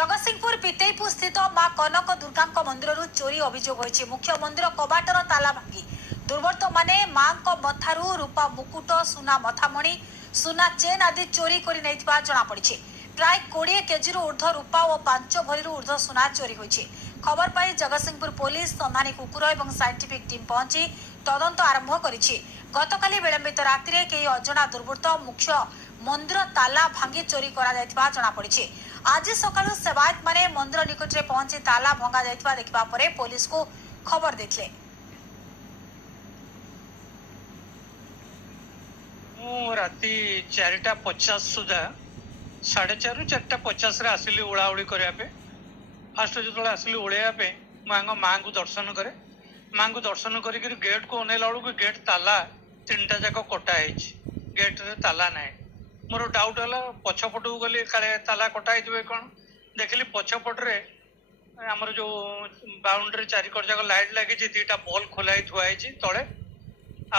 जगतसिंहपुर पितेईपुर स्थित मां कनक दुर्गा मंदिर चोरी अभियोग होइछि। मुख्य मंदिर कबाटर ताला भांगी दुर्वृत्त माने मां मथारू रूपा मुकुट सुना मथामणि सुना चेन आदि चोरी करि नैथिबा जणा पड़िछि। प्राय 20 केजी ऊर्ध्व रूपा और 5 भरी ऊर्ध्व सुना चोरी होइछि। खबर पाई जगतसिंहपुर पुलिस संधानी कुकुर और साइंटिफिक टीम पहुंची तदंत आरंभ करिछि। गतकाली विलंबित राति के अजणा दुर्वृत्त मुख्य मंदिर ताला भांगी चोरी करा जायतिबा जणा पड़िछि। आज सकाळु सेवायत माने मंदिर निकट रे पहुंची ताला भंगा जायतिबा देखिबा परे पुलिस को खबर देथिले। राति 4:50 सुधा 4:30 4:50 आसिली ओलाउली करने फास्ट जो आसिली ओलैया माँ को दर्शन करे। माँ को दर्शन कर गेट को अनेला बेलू गेट ताला 3टा जाक कटा गेट रे ताला ना। मोर डाउट है पछपट को गली काले ताला कटा कौन देखिली पछपटे आमर जो बाउंड्री चारिकड़ जाक लाइट लगी 2टा बल्ब खोलाई थुआई तले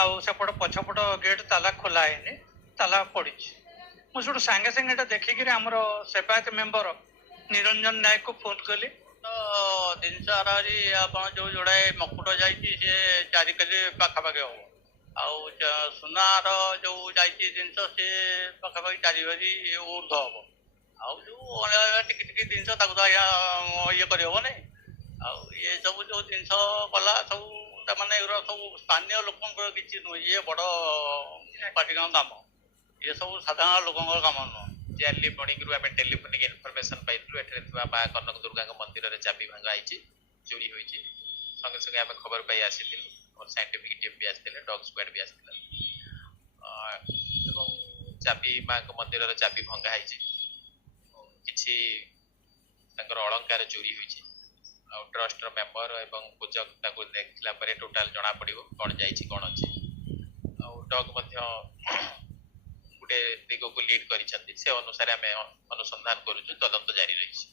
आउट पछपट गेट ताला खोला है ताला पड़ी। मुझे सांगे सांगे देखिक आमर सेवायत मेम्बर निरंजन नायक को फोन कली तो जिनस आप जो जोड़ाए मकुट जाइए 4 केजी पाखापाखि हम आउ सुनार जो जाइए जिनस सी पाखापाखि 4 भरी ऊर्ध हम आउ जो टिकी जिनस ये करहब ना ये सब जो जिनस कला सब माने सब स्थानीय लोक किसी नुह ये बड़ पार्टी काम ये सब साधारण लोक काम नुह। अर्ली मॉर्निंग आम टेलीफोनिक इनफॉरमेशन पाइलु एठे मां कनक दुर्गा मंदिर में चाबी भंगा चोरी होती संगे संगे आम खबर पाई आसीलु और साइंटिफिक टीम भी आसते डॉग स्क्वाड भी आसता चाबी मां मंदिर चाबी भंगा किसी अलंकार चोरी होती ट्रस्ट मेंबर और पूजक देखला टोटाल जना पड़ो कौन जाइए कौन अच्छे डॉग गोटे दिग को लीड करिसेंती से अनुसार आम अनुसंधान करूछु तदंत जारी रही।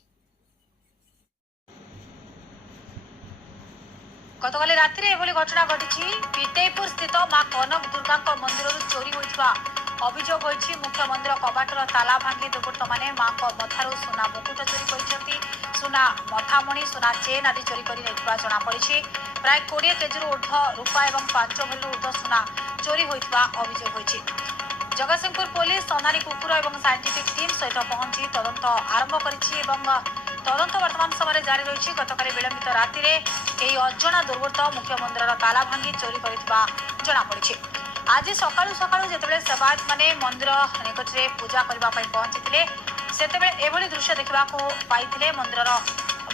गतकाली राति एभली घटना घटी पितेईपुर स्थित मां कनक दुर्गा मंदिर चोरी होइथिबा अभियोग होइछि। मुख्य मंदिर कबाटर ताला भांगी दुर्वृत्त माने मां मथारू सुना मुकुट चोरी करिसेंती सुना मथामणि सुना चेन आदि चोरी करि नैथिबा जणा पड़िछि। प्राय 20 केजी ऊर्ध्व रूपा और 5 भरी ऊर्ध्व सुना चोरी होइथिबा अभियोग होइछि। जगतसिंहपुर पुलिस संधानी कुकुर और साइंटिफिक टीम सहित पहुंची तदंत आरंभ करिछि एवं तदंत वर्तमान समय जारी रही। गतकाली विलंबित राति कई अजणा दुर्वृत्त मुख्य मंदिर ताला भांगी चोरी करिथिबा जणा पड़िछि। आज सकाळु सकाळु जेतेबेले सेवायत माने मंदिर निकट रे पूजा करबा पई पहुंचीथिले सेतेबेले एभली दृश्य देखिबाको पाइथिले। मंदिरर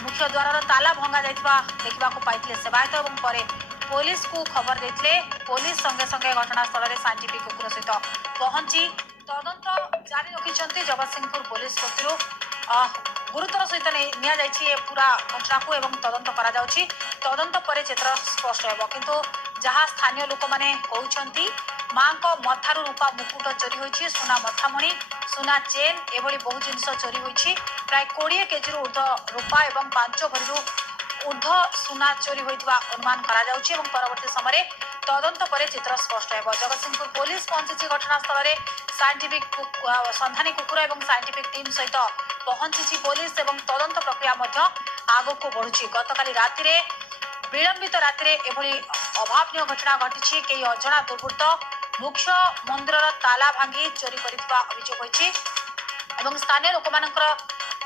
मुख्य द्वारर ताला भंगा जाइथिबा देखिबाको पाइथिले सेवायत एवं परे पुलिस को खबर देथिले। पुलिस संगे संगे घटनास्थल में साइंटिफिक कुकुर सहित पहुंची तदंत जारी रखिछन्ती। जगतसिंहपुर पुलिस पक्षरु गुरुतर सहित नि पूरा घटना को एवं तदंत करा जाउछि। तदंत परे चित्र स्पष्ट हेबो किंतु जहाँ स्थानीय लोक माने कहउछन्ती मां को मथारू रूपा मुकुट चोरी होइछि सुना मथामणि सुना चेन एभली बहु जिनिस चोरी होइछि। प्राय 20 केजी ऊर्ध्व रूपा और 5 भरी ऊर्ध्व सुना चोरी होइथिबा अनुमान करा जाउछि एवं परवर्ती समय तदंत परे चित्र स्पष्ट हेबो। जगतसिंहपुर पुलिस पहुंची घटनास्थल में साइंटिफिक संधानी कुकुर और साइंटिफिक टीम सहित पहुंची पुलिस एवं तदंत प्रक्रिया आग को बढ़ुछि। गतकाली राति विलंबित राति एभली अभावनीय घटना घटी कई अजणा दुर्वृत्त मुख्य मंदिर ताला भांगी चोरी करिथिबा अभियोग होइछि एवं स्थानीय लोक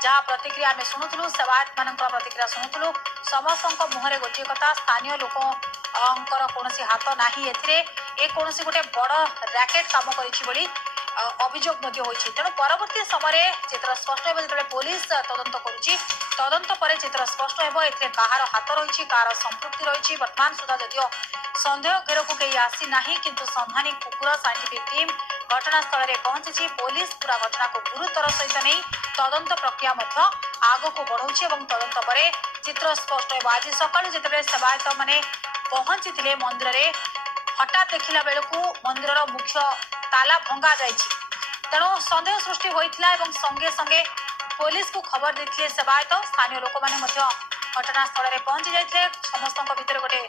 जहाँ प्रतिक्रिया आम शुणुलु सेवायत मान प्रतिक्रिया शुणुलु समस्त मुहर गोटे कथा स्थानीय लोक कौन हाथ ना कौन गोटे बड़ रैकेट काम कर अभियोग तेणु परवर्ती समय चित्र स्पष्ट हो पुलिस तदंत करुच्ची तदंत पर चित्र स्पष्ट हो कहार हाथ रही कहार संपृक्ति रही। वर्तमान सुधा जदिव सन्देह घेर को कहीं आसी ना किंतु संधानी कुकुर साइंटिफिक टीम घटनास्थल में पहुंची पुलिस पूरा घटना को गुरुतर सहित नहीं तदंत प्रक्रिया आग को बढ़ाऊँच तदंत पर चित्र स्पष्ट हो। आज सकाळु जिते सेवायत मैंने पहुंची मंदिर में हठात देखला बेलू मंदिर मुख्य ताला भंगा जाइए तेणु सन्देह सृष्टि होता संगे संगे पुलिस को खबर देते सेवायत स्थानीय लोक मैंने घटनास्थल में पहुंची जाते समस्त भीतर गोटे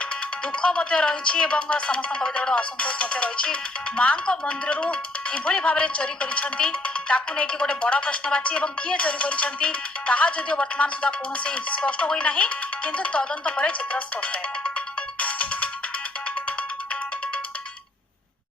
दुख रही समस्त भीतर गोटे असंतोष रही। मां मंदिर किभली भाव चोरी कर ତାକୁ ନେଇକି ଗୋଟେ ବଡ଼ ପ୍ରଶ୍ନବାଚୀ ଏବଂ କିଏ ଚୋରି କରିଛନ୍ତି ତାହା ଯଦିଓ ବର୍ତ୍ତମାନ ସୁଦ୍ଧା କୌଣସି ସ୍ପଷ୍ଟ ହୋଇନାହିଁ କିନ୍ତୁ ତଦନ୍ତ ପରେ ଚିତ୍ର ସ୍ପଷ୍ଟ ହେବ।